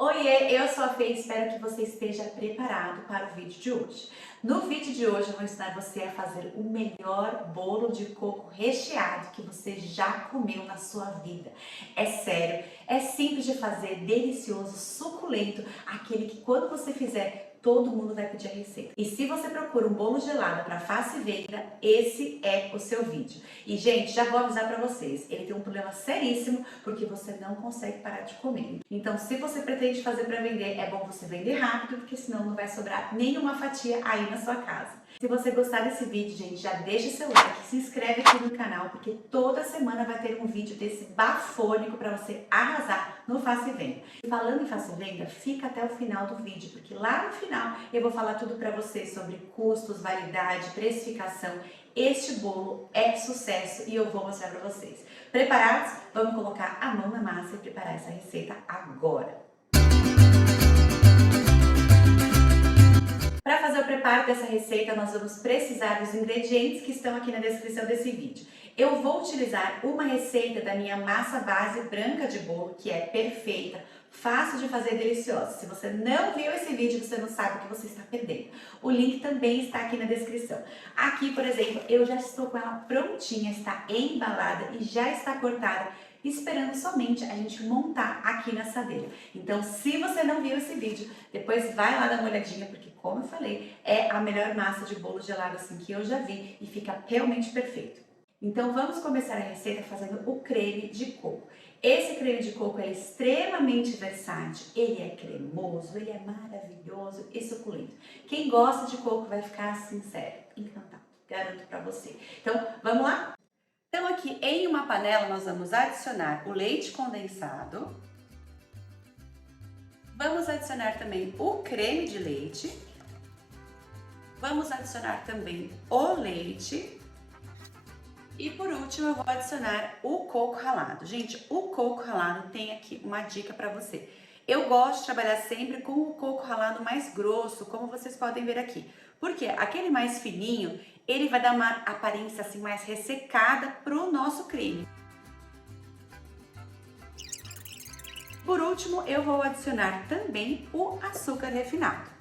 Oiê, eu sou a Fê e espero que você esteja preparado para o vídeo de hoje. No vídeo de hoje eu vou ensinar você a fazer o melhor bolo de coco recheado que você já comeu na sua vida. É sério, é simples de fazer, delicioso, suculento, aquele que quando você fizer todo mundo vai pedir a receita. E se você procura um bolo gelado para face e venda, esse é o seu vídeo. E gente, já vou avisar para vocês, ele tem um problema seríssimo porque você não consegue parar de comer. Então, se você pretende fazer para vender, é bom você vender rápido, porque senão não vai sobrar nenhuma fatia aí na sua casa. Se você gostar desse vídeo, gente, já deixa seu like, se inscreve aqui no canal, porque toda semana vai ter um vídeo desse bafônico para você arrasar no Face e Venda. E falando em Face e Venda, fica até o final do vídeo, porque lá no final eu vou falar tudo para você sobre custos, validade, precificação. Este bolo é sucesso e eu vou mostrar para vocês. Preparados? Vamos colocar a mão na massa e preparar essa receita agora. Para fazer o preparo dessa receita, nós vamos precisar dos ingredientes que estão aqui na descrição desse vídeo. Eu vou utilizar uma receita da minha massa base branca de bolo, que é perfeita, fácil de fazer e deliciosa. Se você não viu esse vídeo, você não sabe o que você está perdendo. O link também está aqui na descrição. Aqui, por exemplo, eu já estou com ela prontinha, está embalada e já está cortada, esperando somente a gente montar aqui na assadeira. Então, se você não viu esse vídeo, depois vai lá dar uma olhadinha, porque como eu falei, é a melhor massa de bolo gelado assim que eu já vi e fica realmente perfeito. Então, vamos começar a receita fazendo o creme de coco. Esse creme de coco é extremamente versátil, ele é cremoso, ele é maravilhoso e suculento. Quem gosta de coco vai ficar assim, sério, encantado, garanto pra você. Então, vamos lá? Então aqui em uma panela nós vamos adicionar o leite condensado, vamos adicionar também o creme de leite, vamos adicionar também o leite e por último eu vou adicionar o coco ralado. Gente, o coco ralado tem aqui uma dica para você. Eu gosto de trabalhar sempre com o coco ralado mais grosso, como vocês podem ver aqui. Porque aquele mais fininho, ele vai dar uma aparência assim mais ressecada pro nosso creme. Por último, eu vou adicionar também o açúcar refinado.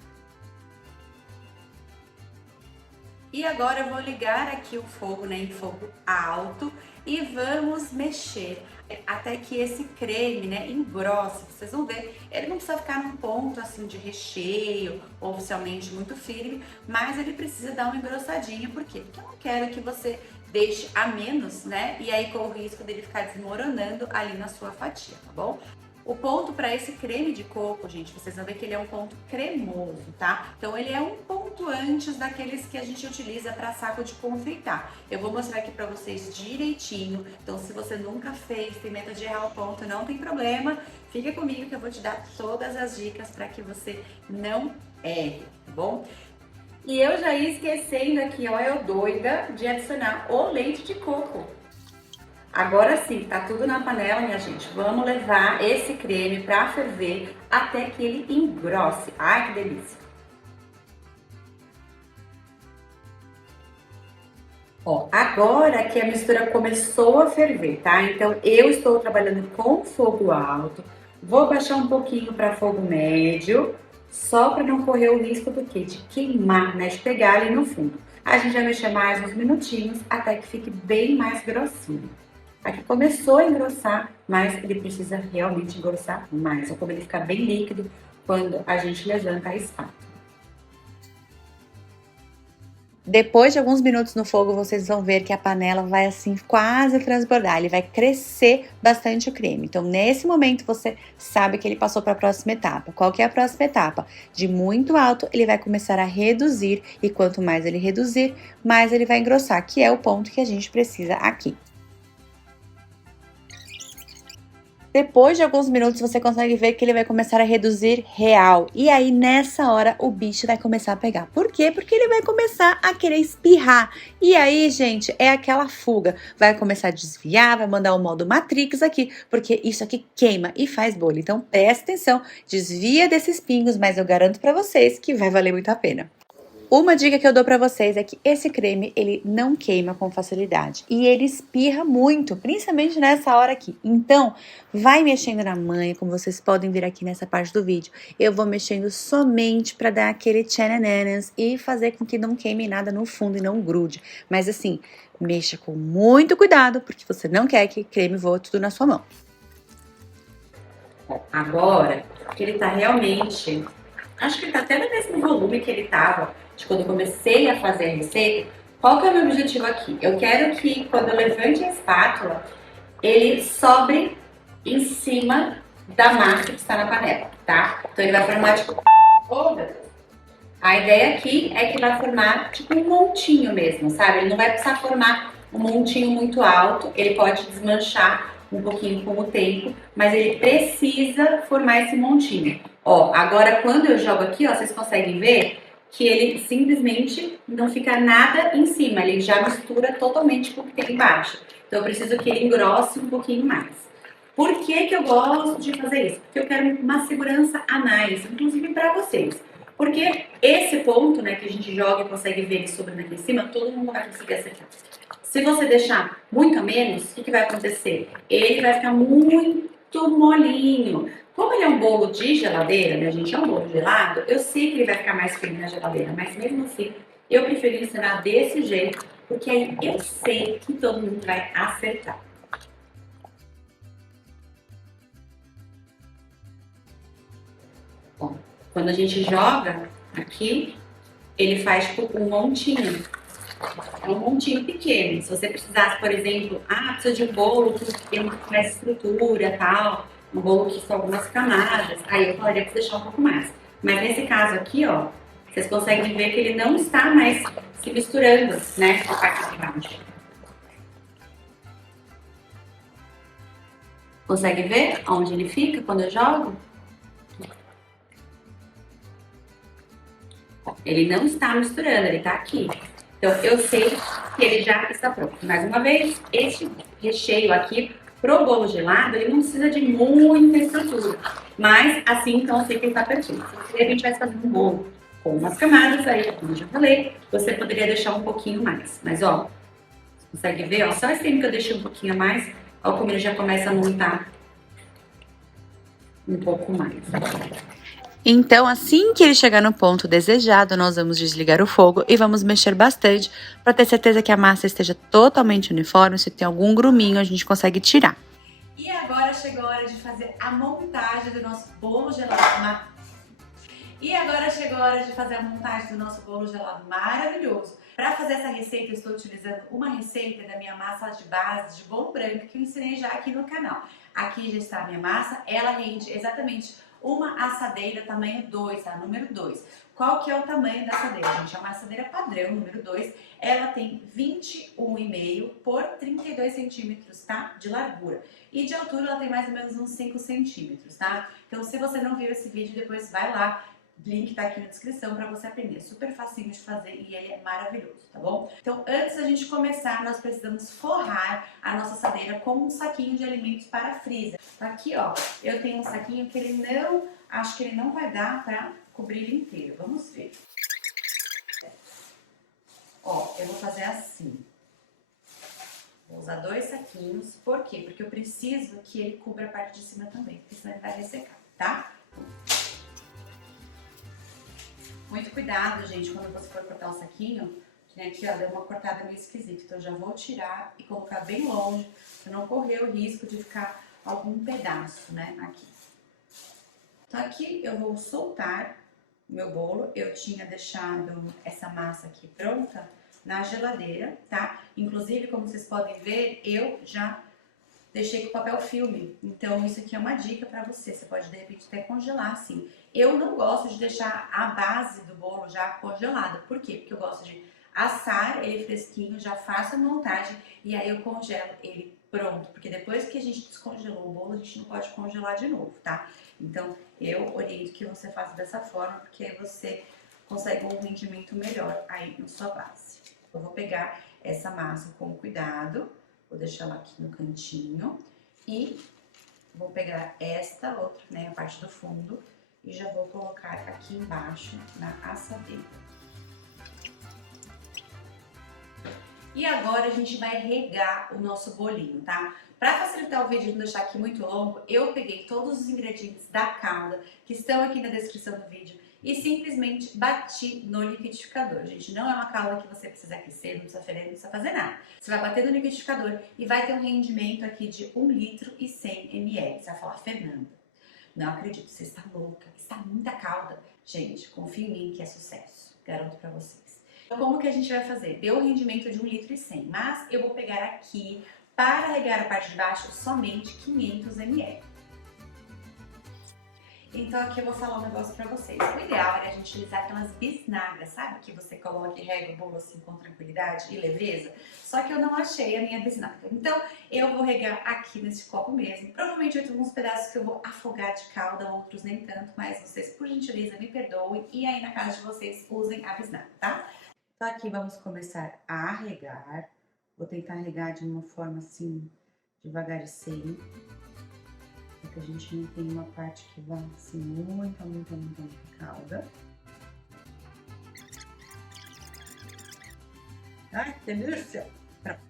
E agora eu vou ligar aqui o fogo, né, em fogo alto e vamos mexer até que esse creme, né, engrosse. Vocês vão ver, ele não precisa ficar num ponto assim de recheio, oficialmente muito firme, mas ele precisa dar uma engrossadinha. Por quê? Porque eu não quero que você deixe a menos, né, e aí corre o risco dele ficar desmoronando ali na sua fatia, tá bom? O ponto para esse creme de coco, gente, vocês vão ver que ele é um ponto cremoso, tá? Então ele é um ponto antes daqueles que a gente utiliza para saco de confeitar. Eu vou mostrar aqui para vocês direitinho. Então se você nunca fez, tem medo de errar o ponto, não tem problema. Fica comigo que eu vou te dar todas as dicas para que você não erre, tá bom? E eu já ia esquecendo aqui, ó, eu doida de adicionar o leite de coco. Agora sim, tá tudo na panela, minha gente. Vamos levar esse creme para ferver até que ele engrosse. Ai, que delícia! Ó, agora que a mistura começou a ferver, tá? Então eu estou trabalhando com fogo alto. Vou baixar um pouquinho para fogo médio, só para não correr o risco do quê? De queimar, né? De pegar ali no fundo. A gente vai mexer mais uns minutinhos até que fique bem mais grossinho. Aqui começou a engrossar, mas ele precisa realmente engrossar mais. Olha como ele fica bem líquido quando a gente levanta a espátula. Depois de alguns minutos no fogo, vocês vão ver que a panela vai assim quase transbordar. Ele vai crescer bastante o creme. Então, nesse momento, você sabe que ele passou para a próxima etapa. Qual que é a próxima etapa? De muito alto, ele vai começar a reduzir. E quanto mais ele reduzir, mais ele vai engrossar, que é o ponto que a gente precisa aqui. Depois de alguns minutos, você consegue ver que ele vai começar a reduzir real. E aí, nessa hora, o bicho vai começar a pegar. Por quê? Porque ele vai começar a querer espirrar. E aí, gente, é aquela fuga. Vai começar a desviar, vai mandar o modo Matrix aqui, porque isso aqui queima e faz bolha. Então, presta atenção, desvia desses pingos, mas eu garanto pra vocês que vai valer muito a pena. Uma dica que eu dou pra vocês é que esse creme, ele não queima com facilidade. E ele espirra muito, principalmente nessa hora aqui. Então, vai mexendo na manha, como vocês podem ver aqui nessa parte do vídeo. Eu vou mexendo somente pra dar aquele tchanananas e fazer com que não queime nada no fundo e não grude. Mas assim, mexa com muito cuidado, porque você não quer que creme voe tudo na sua mão. Agora que ele tá realmente, acho que tá até no mesmo volume que ele tava de quando eu comecei a fazer a receita. Qual que é o meu objetivo aqui? Eu quero que quando eu levante a espátula, ele sobre em cima da massa que está na panela, tá? Então ele vai formar tipo... Oh, meu Deus. A ideia aqui é que vai formar tipo um montinho mesmo, sabe? Ele não vai precisar formar um montinho muito alto, ele pode desmanchar um pouquinho com o tempo, mas ele precisa formar esse montinho. Ó, agora quando eu jogo aqui, ó, vocês conseguem ver que ele simplesmente não fica nada em cima, ele já mistura totalmente com o que tem embaixo. Então eu preciso que ele engrosse um pouquinho mais. Por que que eu gosto de fazer isso? Porque eu quero uma segurança a mais, inclusive para vocês. Porque esse ponto, né, que a gente joga e consegue ver ele subindo aqui em cima, todo mundo vai conseguir acertar. Se você deixar muito a menos, o que vai acontecer? Ele vai ficar muito molinho. Como ele é um bolo de geladeira, né, gente, é um bolo gelado, eu sei que ele vai ficar mais firme na geladeira, mas mesmo assim, eu preferi ensinar desse jeito, porque aí eu sei que todo mundo vai acertar. Bom, quando a gente joga aqui, ele faz tipo um montinho. É um montinho pequeno. Se você precisasse, por exemplo, precisa de um bolo que tem mais estrutura e tal, um bolo que são algumas camadas, aí eu falaria para deixar um pouco mais. Mas nesse caso aqui, ó, vocês conseguem ver que ele não está mais se misturando, né, com a parte de baixo. Consegue ver onde ele fica quando eu jogo? Ele não está misturando, ele está aqui. Então, eu sei que ele já está pronto. Mais uma vez, este recheio aqui pro bolo gelado, ele não precisa de muita estrutura. Mas, assim, então, eu sei que ele está pertinho. Se a gente vai fazer um bolo com umas camadas, aí, como eu já falei, você poderia deixar um pouquinho mais. Mas, ó, você consegue ver, ó, só esse tempo que eu deixei um pouquinho a mais, ó, como ele já começa a montar um pouco mais. Então, assim que ele chegar no ponto desejado, nós vamos desligar o fogo e vamos mexer bastante para ter certeza que a massa esteja totalmente uniforme. Se tem algum gruminho, a gente consegue tirar. E agora chegou a hora de fazer a montagem do nosso bolo gelado. Maravilhoso. Para fazer essa receita, eu estou utilizando uma receita da minha massa de base de bolo branco que eu ensinei já aqui no canal. Aqui já está a minha massa, ela rende exatamente uma assadeira tamanho 2, tá? Número 2. Qual que é o tamanho da assadeira, gente? É uma assadeira padrão, número 2. Ela tem 21,5 por 32 centímetros, tá? De largura. E de altura ela tem mais ou menos uns 5 centímetros, tá? Então, se você não viu esse vídeo, depois vai lá. Link tá aqui na descrição para você aprender. Super facinho de fazer e ele é maravilhoso, tá bom? Então, antes da gente começar, nós precisamos forrar a nossa assadeira com um saquinho de alimentos para freezer. Aqui, ó, eu tenho um saquinho que ele não, acho que ele não vai dar para cobrir ele inteiro. Vamos ver. Ó, eu vou fazer assim. Vou usar 2 saquinhos. Por quê? Porque eu preciso que ele cubra a parte de cima também, porque senão ele vai ressecar, tá? Muito cuidado, gente, quando você for cortar o saquinho, que aqui, ó, deu uma cortada meio esquisita. Então, eu já vou tirar e colocar bem longe, para não correr o risco de ficar algum pedaço, né, aqui. Então, aqui eu vou soltar o meu bolo. Eu tinha deixado essa massa aqui pronta na geladeira, tá? Inclusive, como vocês podem ver, eu já deixei com papel filme. Então, isso aqui é uma dica pra você. Você pode, de repente, até congelar, assim. Eu não gosto de deixar a base do bolo já congelada. Por quê? Porque eu gosto de assar ele fresquinho, já faço a montagem e aí eu congelo ele pronto. Porque depois que a gente descongelou o bolo, a gente não pode congelar de novo, tá? Então, eu oriento que você faça dessa forma, porque aí você consegue um rendimento melhor aí na sua base. Eu vou pegar essa massa com cuidado. Vou deixar ela aqui no cantinho e vou pegar esta outra, né, a parte do fundo, e já vou colocar aqui embaixo na assadeira. E agora a gente vai regar o nosso bolinho, tá? Para facilitar o vídeo e não deixar aqui muito longo, eu peguei todos os ingredientes da calda que estão aqui na descrição do vídeo e simplesmente bati no liquidificador. Gente, não é uma calda que você precisa aquecer, não precisa ferver, não precisa fazer nada. Você vai bater no liquidificador e vai ter um rendimento aqui de 1 litro e 100 ml. Você vai falar, Fernanda, não acredito, você está louca, está muita calda. Gente, confia em mim que é sucesso, garanto para vocês. Então, como que a gente vai fazer? Deu um rendimento de 1 litro e 100, mas eu vou pegar aqui, para regar a parte de baixo, somente 500 ml. Então aqui eu vou falar um negócio pra vocês. O ideal era a gente utilizar aquelas bisnagas, sabe? Que você coloca e rega o bolo assim com tranquilidade e leveza. Só que eu não achei a minha bisnaga. Então eu vou regar aqui nesse copo mesmo. Provavelmente eu tenho alguns pedaços que eu vou afogar de calda, outros nem tanto. Mas vocês, por gentileza, me perdoem. E aí na casa de vocês, usem a bisnaga, tá? Então aqui vamos começar a regar. Vou tentar regar de uma forma assim, devagar e sem. Para que a gente não tenha uma parte que vá assim, muita calda. Ai, que delícia! Pronto.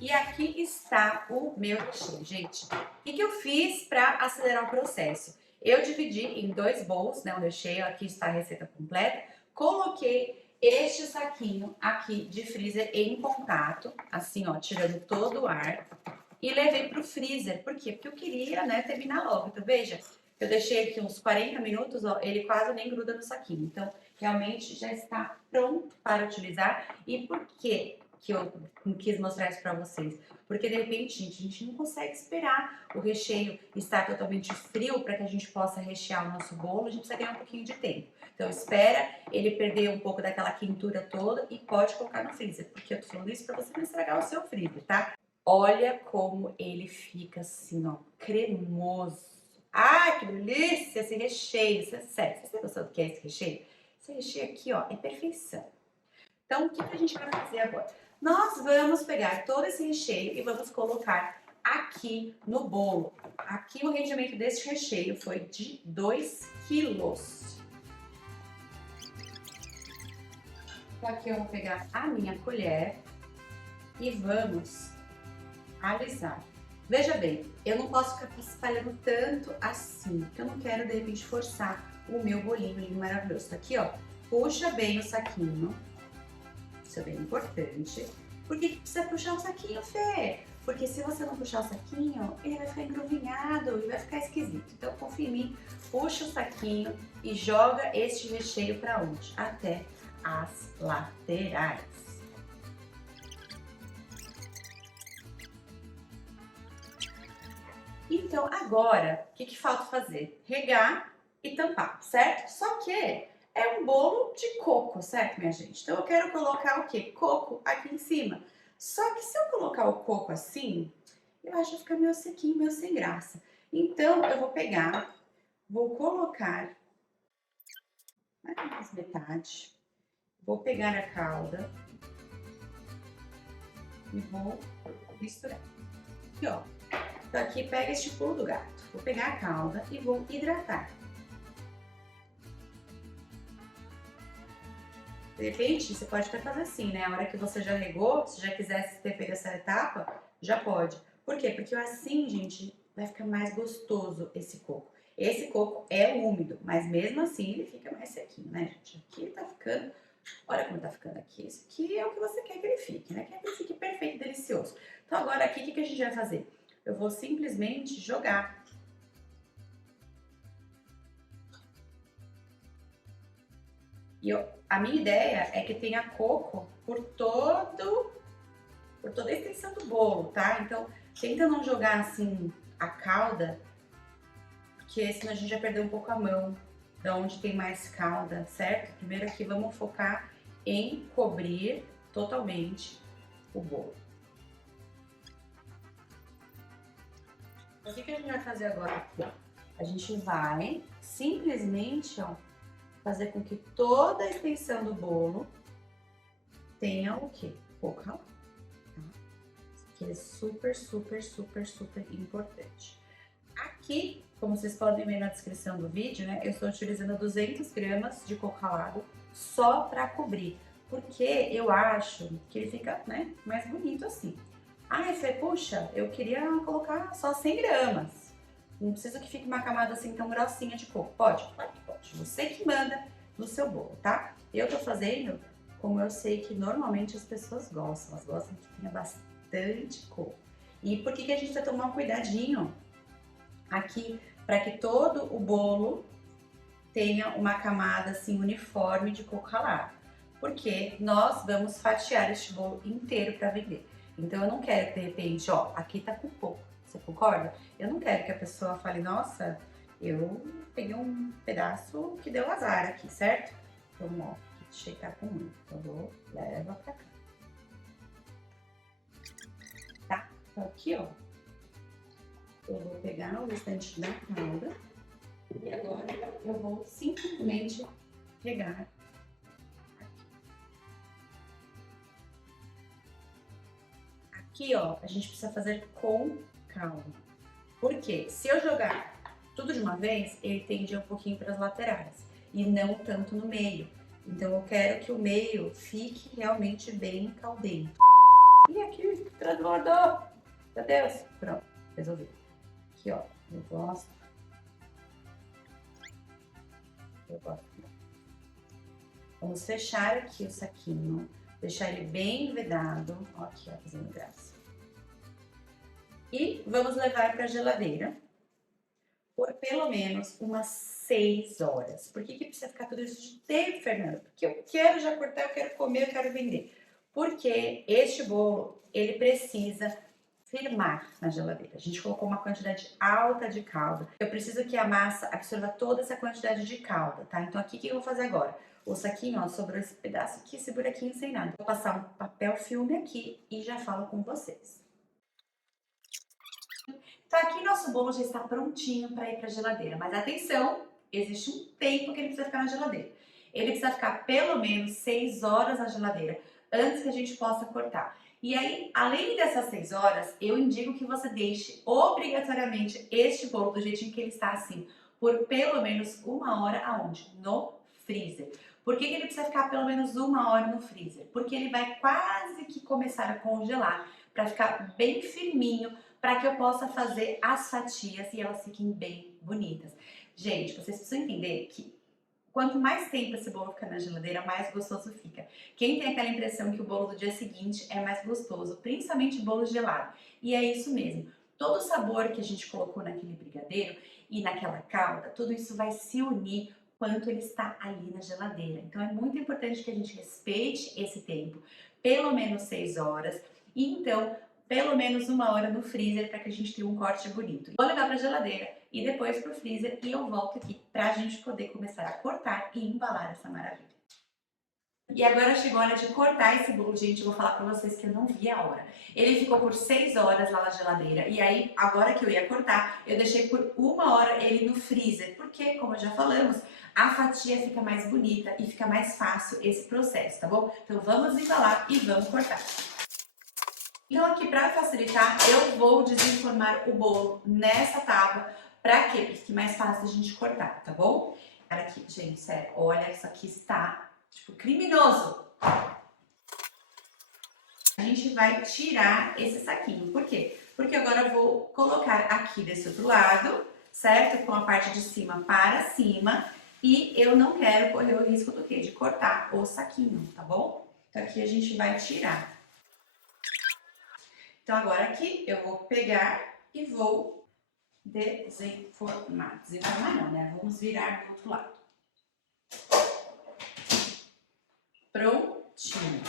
E aqui está o meu recheio, gente. O que eu fiz para acelerar o processo? Eu dividi em 2 bowls, né, o recheio. Aqui está a receita completa. Coloquei este saquinho aqui de freezer em contato, assim, ó, tirando todo o ar. E levei pro freezer. Por quê? Porque eu queria, né, terminar logo. Então, veja, eu deixei aqui uns 40 minutos, ó, ele quase nem gruda no saquinho. Então, realmente já está pronto para utilizar. E por quê que eu quis mostrar isso para vocês? Porque, de repente, gente, a gente não consegue esperar o recheio estar totalmente frio para que a gente possa rechear o nosso bolo. A gente precisa ganhar um pouquinho de tempo. Então, espera ele perder um pouco daquela quentura toda e pode colocar no freezer. Porque eu tô falando isso para você não estragar o seu freezer, tá? Olha como ele fica assim, ó, cremoso. Ai, que delícia esse recheio. Isso é sério. Você tem noção do que é esse recheio? Esse recheio aqui, ó, é perfeição. Então, o que a gente vai fazer agora? Nós vamos pegar todo esse recheio e vamos colocar aqui no bolo. Aqui o rendimento desse recheio foi de 2 quilos. Então, aqui eu vou pegar a minha colher e vamos alisar. Veja bem, eu não posso ficar espalhando tanto assim, porque eu não quero, de repente, forçar o meu bolinho lindo maravilhoso. Tá aqui, ó, puxa bem o saquinho, isso é bem importante. Por que precisa puxar o saquinho, Fê? Porque se você não puxar o saquinho, ele vai ficar engruvinhado e vai ficar esquisito. Então, confia em mim, puxa o saquinho e joga este recheio para onde? Até as laterais. Então, agora, o que falta fazer? Regar e tampar, certo? Só que é um bolo de coco, certo, minha gente? Então, eu quero colocar o quê? Coco aqui em cima. Só que se eu colocar o coco assim, eu acho que vai ficar meio sequinho, meio sem graça. Então, eu vou pegar, vou colocar mais metade, vou pegar a calda e vou misturar. Aqui, ó. Então aqui pega este pulo do gato. Vou pegar a calda e vou hidratar. De repente, você pode até fazer assim, né? A hora que você já regou, se já quisesse ter feito essa etapa, já pode. Por quê? Porque assim, gente, vai ficar mais gostoso esse coco. Esse coco é úmido, mas mesmo assim ele fica mais sequinho, né, gente? Aqui tá ficando... Olha como tá ficando aqui. Isso aqui é o que você quer que ele fique, né? Quer que ele fique perfeito e delicioso. Então agora aqui, o que a gente vai fazer? Eu vou simplesmente jogar. E a minha ideia é que tenha coco por toda a extensão do bolo, tá? Então, tenta não jogar assim a calda, porque senão a gente já perdeu um pouco a mão de onde tem mais calda, certo? Primeiro aqui vamos focar em cobrir totalmente o bolo. O que a gente vai fazer agora aqui, ó? A gente vai simplesmente, ó, fazer com que toda a extensão do bolo tenha o quê? Pouca calda, tá? Isso aqui é super importante. Aqui, como vocês podem ver na descrição do vídeo, né, eu estou utilizando 200 gramas de coco ralado só para cobrir. porque eu acho que ele fica, né, mais bonito assim. Ah, eu falei, puxa, eu queria colocar só 100 gramas. Não precisa que fique uma camada assim tão grossinha de coco. Pode? Claro que pode. Você que manda no seu bolo, tá? Eu tô fazendo como eu sei que normalmente as pessoas gostam. Elas gostam que tenha bastante coco. E por que a gente vai tomar um cuidadinho aqui para que todo o bolo tenha uma camada assim uniforme de coco ralado? Porque nós vamos fatiar este bolo inteiro para vender. Então eu não quero que de repente, ó, aqui tá com pouco. Você concorda? Eu não quero que a pessoa fale, nossa, eu peguei um pedaço que deu azar aqui, certo? Então, ó, achei que tá com muito. Então eu vou, leva pra cá. Tá? Então aqui, ó, eu vou pegar o restante da calda e agora eu vou simplesmente pegar aqui, ó, a gente precisa fazer com calma. Porque se eu jogar tudo de uma vez, ele tende um pouquinho para as laterais e não tanto no meio. Então eu quero que o meio fique realmente bem caldento. E aqui, transbordou! Meu Deus! Pronto, resolvi. Aqui, ó, eu gosto. Vamos fechar aqui o saquinho, deixar ele bem vedado. Ó, aqui, ó, fazendo graça. E vamos levar para a geladeira por pelo menos umas 6 horas. Por que precisa ficar tudo isso de tempo, Fernanda? Porque eu quero já cortar, eu quero comer, eu quero vender. Porque este bolo, ele precisa firmar na geladeira. A gente colocou uma quantidade alta de calda. Eu preciso que a massa absorva toda essa quantidade de calda, tá? Então aqui o que eu vou fazer agora? O saquinho, ó, sobrou esse pedaço aqui, esse buraquinho sem nada. Vou passar um papel filme aqui e já falo com vocês. Então aqui nosso bolo já está prontinho para ir para a geladeira, mas atenção, existe um tempo que ele precisa ficar na geladeira. Ele precisa ficar pelo menos 6 horas na geladeira antes que a gente possa cortar. E aí, além dessas 6 horas, eu indico que você deixe obrigatoriamente este bolo do jeitinho que ele está assim, por pelo menos 1 hora aonde? No freezer. Por que ele precisa ficar pelo menos 1 hora no freezer? Porque ele vai quase que começar a congelar para ficar bem firminho, para que eu possa fazer as fatias e elas fiquem bem bonitas. Gente, vocês precisam entender que quanto mais tempo esse bolo fica na geladeira, mais gostoso fica. Quem tem aquela impressão que o bolo do dia seguinte é mais gostoso, principalmente bolo gelado. E é isso mesmo. Todo o sabor que a gente colocou naquele brigadeiro e naquela calda, tudo isso vai se unir quanto ele está ali na geladeira. Então é muito importante que a gente respeite esse tempo, pelo menos 6 horas. E então pelo menos 1 hora no freezer para que a gente tenha um corte bonito. Vou levar para a geladeira e depois para o freezer e eu volto aqui para a gente poder começar a cortar e embalar essa maravilha. E agora chegou a hora de cortar esse bolo, gente. Eu vou falar para vocês que eu não vi a hora. Ele ficou por 6 horas lá na geladeira e aí, agora que eu ia cortar, eu deixei por 1 hora ele no freezer, porque, como já falamos, a fatia fica mais bonita e fica mais fácil esse processo, tá bom? Então vamos embalar e vamos cortar. Então aqui para facilitar, eu vou desenformar o bolo nessa tábua, para quê? Para que fique mais fácil a gente cortar, tá bom? Olha aqui, gente, sério, olha, isso aqui está, tipo, criminoso. A gente vai tirar esse saquinho, por quê? Porque agora eu vou colocar aqui desse outro lado, certo? Com a parte de cima para cima, e eu não quero correr o risco do quê? De cortar o saquinho, tá bom? Então aqui a gente vai tirar. Então agora aqui eu vou pegar e vou desenformar. Desenformar não, né? Vamos virar do outro lado. Prontinho.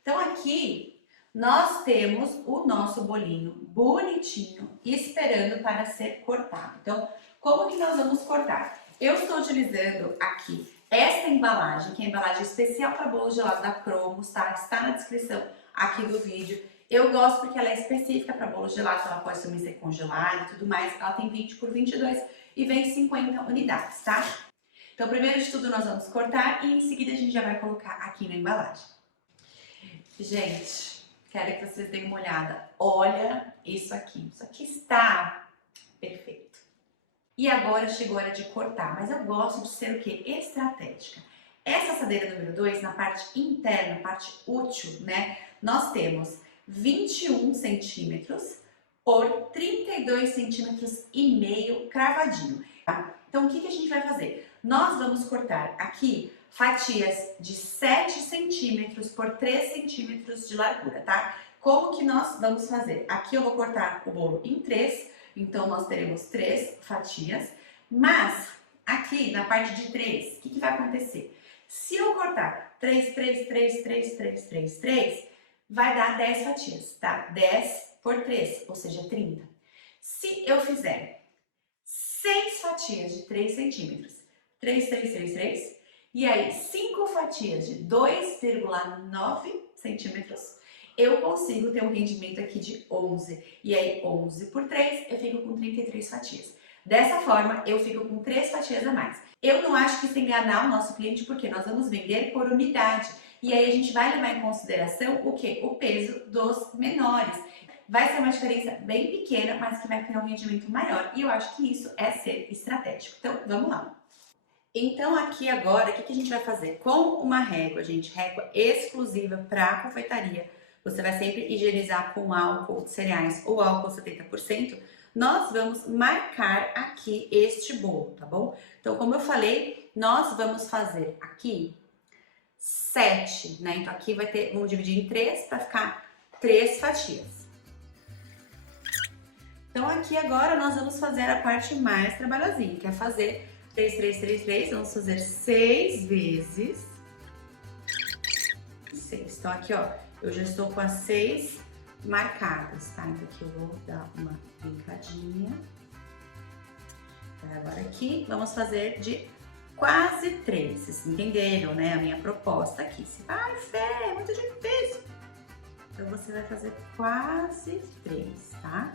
Então aqui nós temos o nosso bolinho bonitinho esperando para ser cortado. Então, como que nós vamos cortar? Eu estou utilizando aqui essa embalagem, que é a embalagem especial para bolo gelado da Cromos, tá? Está na descrição aqui do vídeo. Eu gosto porque ela é específica para bolo gelado, ela pode também ser congelada e tudo mais. Ela tem 20 por 22 e vem 50 unidades, tá? Então, primeiro de tudo, nós vamos cortar e em seguida a gente já vai colocar aqui na embalagem. Gente, quero que vocês deem uma olhada. Olha isso aqui. Isso aqui está perfeito. E agora chegou a hora de cortar, mas eu gosto de ser o quê? Estratégica. Essa assadeira número 2, na parte interna, parte útil, né, nós temos 21 centímetros por 32 centímetros e meio cravadinho, tá? Então, o que a gente vai fazer? Nós vamos cortar aqui fatias de 7 centímetros por 3 centímetros de largura, tá? Como que nós vamos fazer? Aqui eu vou cortar o bolo em 3, então nós teremos 3 fatias, mas aqui na parte de 3, o que vai acontecer? Se eu cortar 3, 3, 3, 3, 3, 3, 3, vai dar 10 fatias, tá? 10 por 3, ou seja, 30. Se eu fizer 6 fatias de 3 centímetros, 3, 3, 3, 3, e aí 5 fatias de 2,9 centímetros, eu consigo ter um rendimento aqui de 11. E aí 11 por 3, eu fico com 33 fatias. Dessa forma, eu fico com 3 fatias a mais. Eu não acho que isso enganar o nosso cliente, porque nós vamos vender por unidade. E aí a gente vai levar em consideração o quê? O peso dos menores. Vai ser uma diferença bem pequena, mas que vai ter um rendimento maior. E eu acho que isso é ser estratégico. Então, vamos lá. Então, aqui agora, o que a gente vai fazer? Com uma régua, gente, régua exclusiva para confeitaria, você vai sempre higienizar com álcool de cereais ou álcool 70%, nós vamos marcar aqui este bolo, tá bom? Então, como eu falei, nós vamos fazer aqui 7, né? Então, aqui vai ter, vamos dividir em 3 para ficar 3 fatias. Então, aqui agora nós vamos fazer a parte mais trabalhosinha, que é fazer 3, 3, 3, 3, vamos fazer 6 vezes 6. Então, aqui, ó, eu já estou com as 6 marcadas, tá? Então, aqui eu vou dar uma brincadinha. Então, agora aqui, vamos fazer de quase 3. Vocês entenderam, né? A minha proposta aqui. Ai, Fé, é muito difícil. Então, você vai fazer quase 3, tá?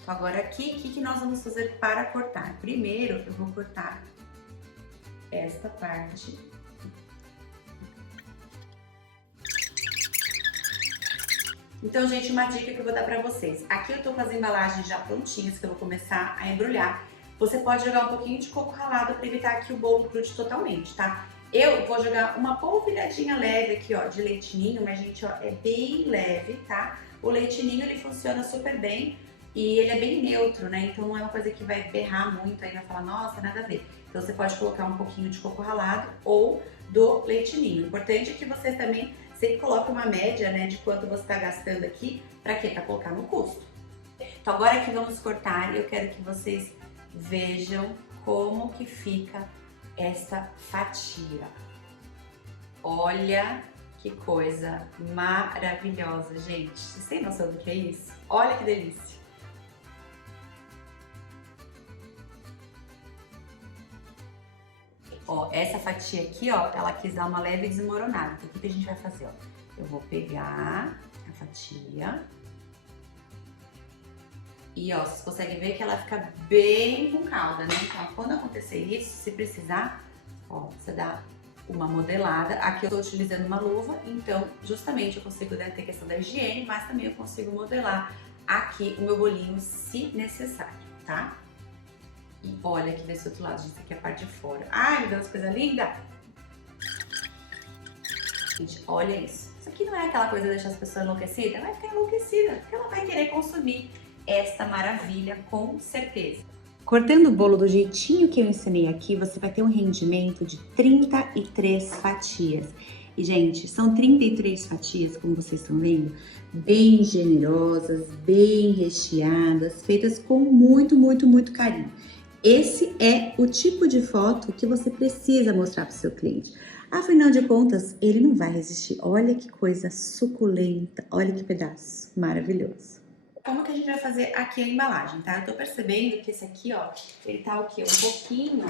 Então, agora aqui, o que nós vamos fazer para cortar? Primeiro, eu vou cortar esta parte. Então, gente, uma dica que eu vou dar pra vocês. Aqui eu tô com as embalagens já prontinhas, que eu vou começar a embrulhar. Você pode jogar um pouquinho de coco ralado para evitar que o bolo grude totalmente, tá? Eu vou jogar uma polvilhadinha leve aqui, ó, de leite ninho, mas, gente, ó, é bem leve, tá? O leite ninho, ele funciona super bem e ele é bem neutro, né? Então, não é uma coisa que vai berrar muito, aí vai falar, nossa, nada a ver. Então, você pode colocar um pouquinho de coco ralado ou do leite ninho. O importante é que você também sempre coloque uma média, né, de quanto você está gastando aqui. Pra quê? Pra colocar no custo. Então, agora que vamos cortar, eu quero que vocês vejam como que fica essa fatia. Olha que coisa maravilhosa, gente. Vocês têm noção do que é isso? Olha que delícia. Ó, essa fatia aqui, ó, ela quis dar uma leve desmoronada. Então, o que a gente vai fazer, ó? Eu vou pegar a fatia e, ó, vocês conseguem ver que ela fica bem com calda, né? Então, quando acontecer isso, se precisar, ó, você dá uma modelada. Aqui eu tô utilizando uma luva, então, justamente eu consigo, né, ter questão da higiene, mas também eu consigo modelar aqui o meu bolinho, se necessário, tá? E olha aqui desse outro lado, gente, aqui é a parte de fora. Ai, meu Deus, coisa linda! Gente, olha isso. Isso aqui não é aquela coisa de deixar as pessoas enlouquecidas? Ela vai ficar enlouquecida, porque ela vai querer consumir esta maravilha, com certeza. Cortando o bolo do jeitinho que eu ensinei aqui, você vai ter um rendimento de 33 fatias. E, gente, são 33 fatias, como vocês estão vendo, bem generosas, bem recheadas, feitas com muito, muito, muito carinho. Esse é o tipo de foto que você precisa mostrar para o seu cliente. Afinal de contas, ele não vai resistir. Olha que coisa suculenta, olha que pedaço maravilhoso. Como que a gente vai fazer aqui a embalagem, tá? Eu tô percebendo que esse aqui, ó, ele tá o quê? Um pouquinho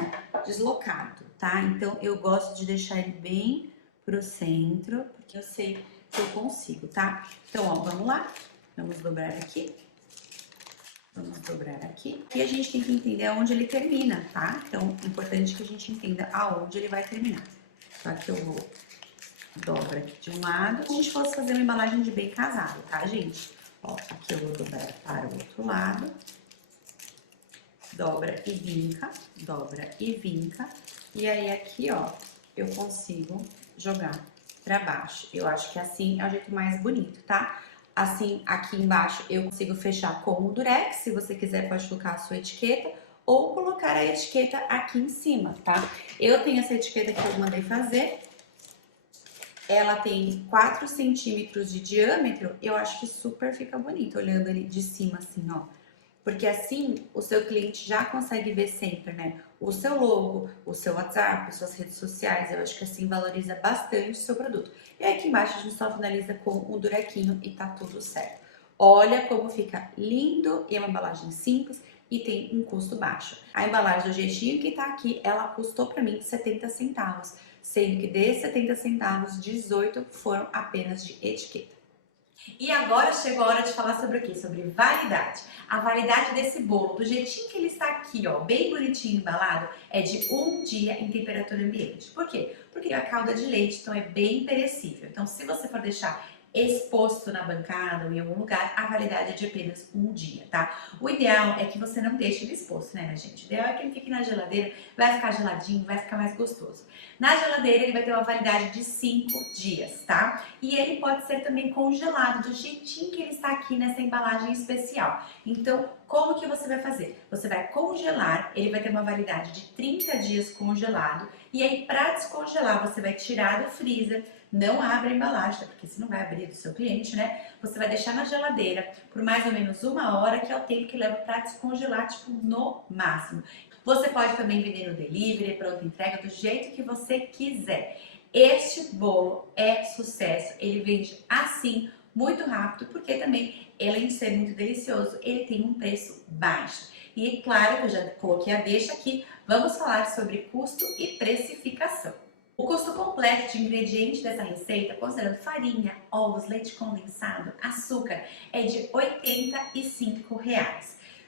deslocado, tá? Então, eu gosto de deixar ele bem pro centro, porque eu sei que eu consigo, tá? Então, ó, vamos lá. Vamos dobrar aqui. Vamos dobrar aqui. E a gente tem que entender aonde ele termina, tá? Então, é importante que a gente entenda aonde ele vai terminar. Então, aqui eu vou dobrar aqui de um lado. Se a gente fosse fazer uma embalagem de bem casado, tá, gente? Ó, aqui eu vou dobrar para o outro lado. dobra e vinca, dobra e vinca. E aí aqui, ó, eu consigo jogar pra baixo. Eu acho que assim é o jeito mais bonito, tá? Assim, aqui embaixo eu consigo fechar com o durex. Se você quiser, pode colocar a sua etiqueta ou colocar a etiqueta aqui em cima, tá? Eu tenho essa etiqueta que eu mandei fazer. Ela tem 4 centímetros de diâmetro. Eu acho que super fica bonito, olhando ali de cima, assim, ó. Porque assim, o seu cliente já consegue ver sempre, né? O seu logo, o seu WhatsApp, suas redes sociais. Eu acho que assim valoriza bastante o seu produto. E aí aqui embaixo a gente só finaliza com o durequinho e tá tudo certo. Olha como fica lindo e é uma embalagem simples e tem um custo baixo. A embalagem do jeitinho que tá aqui, ela custou pra mim 70 centavos. Sendo que desses 70 centavos, 18 foram apenas de etiqueta. E agora chegou a hora de falar sobre o quê? Sobre validade. A validade desse bolo, do jeitinho que ele está aqui, ó, bem bonitinho embalado, é de 1 dia em temperatura ambiente. Por quê? Porque a calda de leite, então, é bem perecível. Então, se você for deixar exposto na bancada ou em algum lugar, a validade é de apenas 1 dia, tá? O ideal é que você não deixe ele exposto, né, gente? O ideal é que ele fique na geladeira, vai ficar geladinho, vai ficar mais gostoso. Na geladeira ele vai ter uma validade de 5 dias, tá? E ele pode ser também congelado, do jeitinho que ele está aqui nessa embalagem especial. Então, como que você vai fazer? Você vai congelar, ele vai ter uma validade de 30 dias congelado. E aí, para descongelar, você vai tirar do freezer. Não abre a embalagem, porque você não vai abrir do seu cliente, né? Você vai deixar na geladeira por mais ou menos 1 hora, que é o tempo que leva para descongelar, tipo, no máximo. Você pode também vender no delivery, pronta entrega, do jeito que você quiser. Este bolo é sucesso, ele vende assim, muito rápido, porque também, além de ser muito delicioso, ele tem um preço baixo. E claro que eu já coloquei a deixa aqui, vamos falar sobre custo e precificação. O custo completo de ingredientes dessa receita, considerando farinha, ovos, leite condensado, açúcar, é de R$ 85.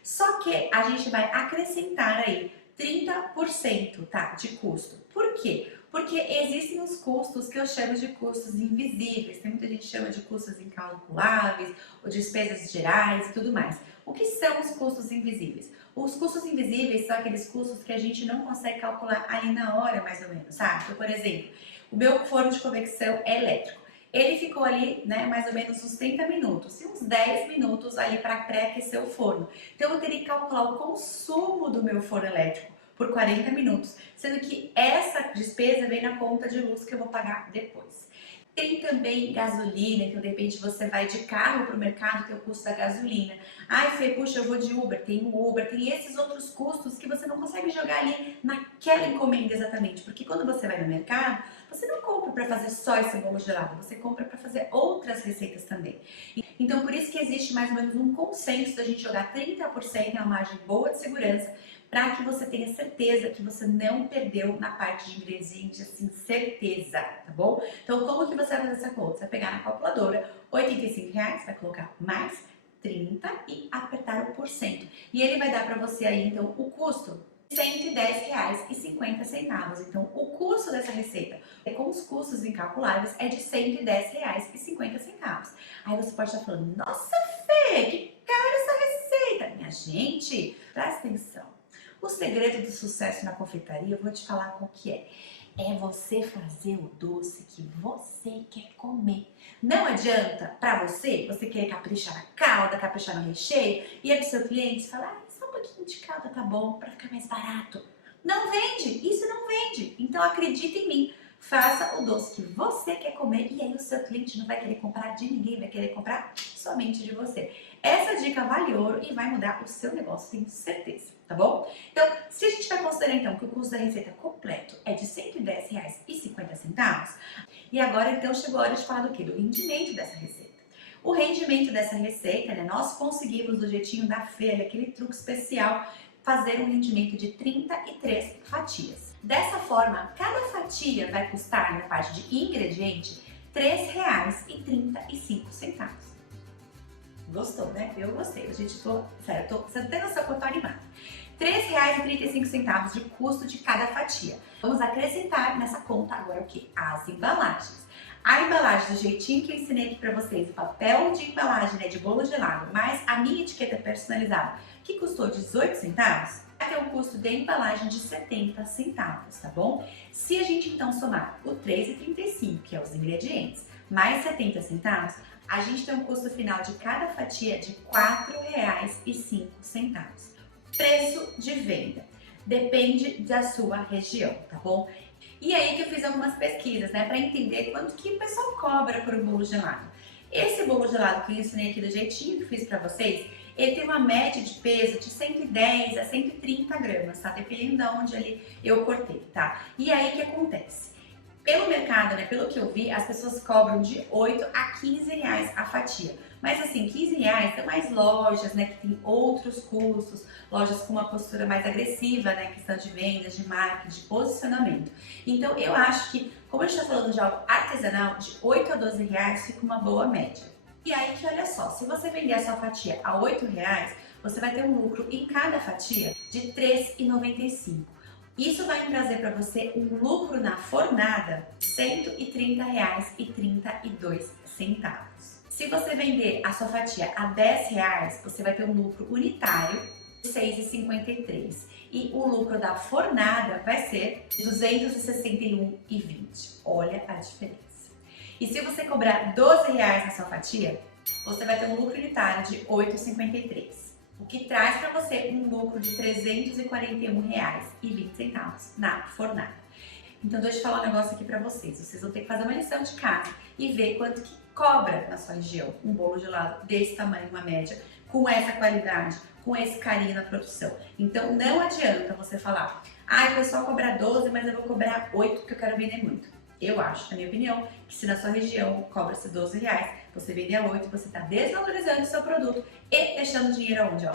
Só que a gente vai acrescentar aí 30%, tá, de custo. Por quê? Porque existem os custos que eu chamo de custos invisíveis. Tem muita gente que chama de custos incalculáveis, ou despesas gerais e tudo mais. O que são os custos invisíveis? Os custos invisíveis são aqueles custos que a gente não consegue calcular ali na hora, mais ou menos, sabe? Então, por exemplo, o meu forno de convecção é elétrico. Ele ficou ali, né, mais ou menos uns 30 minutos e uns 10 minutos ali para pré-aquecer o forno. Então, eu teria que calcular o consumo do meu forno elétrico por 40 minutos, sendo que essa despesa vem na conta de luz que eu vou pagar depois. Tem também gasolina, então de repente você vai de carro para o mercado, que é o custo da gasolina. Ai, Fê, puxa, eu vou de Uber, tem o Uber, tem esses outros custos que você não consegue jogar ali naquela encomenda exatamente, porque quando você vai no mercado, você não compra para fazer só esse bolo gelado, você compra para fazer outras receitas também. Então por isso que existe mais ou menos um consenso da gente jogar 30%, é uma margem boa de segurança, para que você tenha certeza que você não perdeu na parte de ingredientes, assim, certeza, tá bom? Então, como que você vai fazer essa conta? Você vai pegar na calculadora, R$ 85, vai colocar mais 30 e apertar o %. E ele vai dar para você aí, então, o custo R$ 110,50. Então, o custo dessa receita, com os custos incalculáveis, é de R$ 110,50. Aí você pode estar falando, nossa, Fê, que cara essa receita! Minha gente, presta atenção. O segredo do sucesso na confeitaria, eu vou te falar qual que é. É você fazer o doce que você quer comer. Não adianta pra você querer caprichar na calda, caprichar no recheio, e aí pro seu cliente falar, só um pouquinho de calda tá bom, pra ficar mais barato. Não vende, isso não vende. Então acredita em mim. Faça o doce que você quer comer e aí o seu cliente não vai querer comprar de ninguém, vai querer comprar somente de você. Essa dica vale ouro e vai mudar o seu negócio, tenho certeza, tá bom? Então, se a gente vai considerar então que o custo da receita completo é de R$ 110,50, e agora então chegou a hora de falar do quê? Do rendimento dessa receita. O rendimento dessa receita, né, nós conseguimos do jeitinho da feira, aquele truque especial, fazer um rendimento de 33 fatias. Dessa forma, cada fatia vai custar, na parte de ingrediente, R$ 3,35. Gostou, né? Eu gostei. Gente, você tem noção que eu tô animada. R$ 3,35 de custo de cada fatia. Vamos acrescentar nessa conta agora o quê? As embalagens. A embalagem do jeitinho que eu ensinei aqui pra vocês, o papel de embalagem, né, de bolo gelado, mais a minha etiqueta personalizada, que custou 18 centavos, vai da embalagem de 70 centavos, tá bom? Se a gente então somar o R$3,35, que é os ingredientes, mais 70 centavos, a gente tem um custo final de cada fatia de R$4,05. Preço de venda depende da sua região, tá bom? E aí que eu fiz algumas pesquisas, né, para entender quanto que o pessoal cobra por um bolo gelado. Esse bolo gelado que eu ensinei aqui do jeitinho que fiz para vocês, ele tem uma média de peso de 110 a 130 gramas, tá? Dependendo de onde ali eu cortei, tá? E aí o que acontece? Pelo mercado, né, pelo que eu vi, as pessoas cobram de 8 a 15 reais a fatia. Mas assim, 15 reais tem mais lojas, né, que tem outros custos, lojas com uma postura mais agressiva, né, questão de vendas, de marketing, de posicionamento. Então eu acho que, como a gente está falando de algo artesanal, de 8 a 12 reais fica uma boa média. E aí que olha só, se você vender a sua fatia a 8 reais, você vai ter um lucro em cada fatia de R$3,95. Isso vai trazer para você um lucro na fornada de R$130,32. Se você vender a sua fatia a 10 reais, você vai ter um lucro unitário de R$6,53. E o lucro da fornada vai ser R$261,20. Olha a diferença. E se você cobrar 12 reais na sua fatia, você vai ter um lucro unitário de R$8,53. O que traz para você um lucro de R$341,20 na fornada. Então deixa eu falar um negócio aqui para vocês. Vocês vão ter que fazer uma lição de casa e ver quanto que cobra na sua região um bolo gelado desse tamanho, uma média, com essa qualidade, com esse carinho na produção. Então não adianta você falar, o pessoal cobra 12, mas eu vou cobrar 8 porque eu quero vender muito. Eu acho, na minha opinião, que se na sua região cobra-se 12 reais, você vende a 8, você está desvalorizando o seu produto e deixando dinheiro aonde? Ó,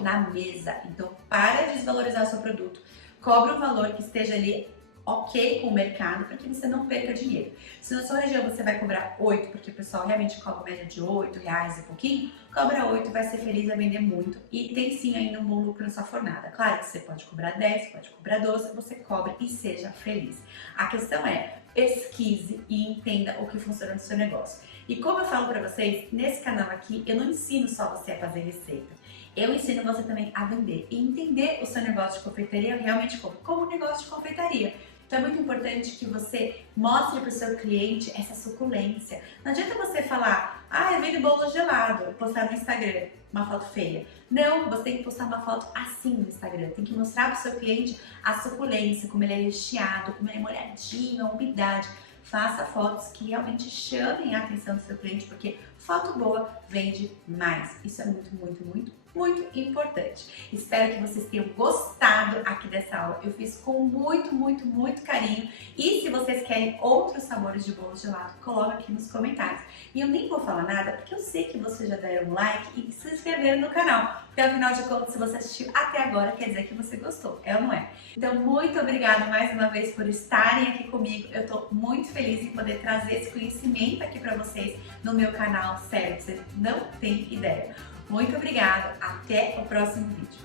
na mesa. Então, para de desvalorizar o seu produto. Cobre um valor que esteja ali ok com o mercado, para que você não perca dinheiro. Se na sua região você vai cobrar 8, porque o pessoal realmente cobra média de 8 reais e pouquinho, cobra 8, vai ser feliz, vai vender muito e tem sim ainda um bom lucro na sua fornada. Claro que você pode cobrar 10, pode cobrar 12, você cobre e seja feliz. A questão é, pesquise e entenda o que funciona no seu negócio. E como eu falo para vocês, nesse canal aqui eu não ensino só você a fazer receita. Eu ensino você também a vender e entender o seu negócio de confeitaria realmente como um negócio de confeitaria. Então é muito importante que você mostre para o seu cliente essa suculência. Não adianta você falar, eu vendo bolo gelado, postar no Instagram uma foto feia. Não, você tem que postar uma foto assim no Instagram. Tem que mostrar para o seu cliente a suculência, como ele é recheado, como ele é molhadinho, a umidade. Faça fotos que realmente chamem a atenção do seu cliente, porque foto boa vende mais. Isso é muito, muito, muito, muito importante. Espero que vocês tenham gostado aqui dessa aula. Eu fiz com muito, muito, muito carinho. E se vocês querem outros sabores de bolo gelado, coloca aqui nos comentários. E eu nem vou falar nada, porque eu sei que vocês já deram um like e se inscreveram no canal. Porque afinal de contas, se você assistiu até agora, quer dizer que você gostou, é ou não é? Então, muito obrigada mais uma vez por estarem aqui comigo. Eu tô muito feliz em poder trazer esse conhecimento aqui pra vocês no meu canal. Sério, você não tem ideia. Muito obrigada, até o próximo vídeo.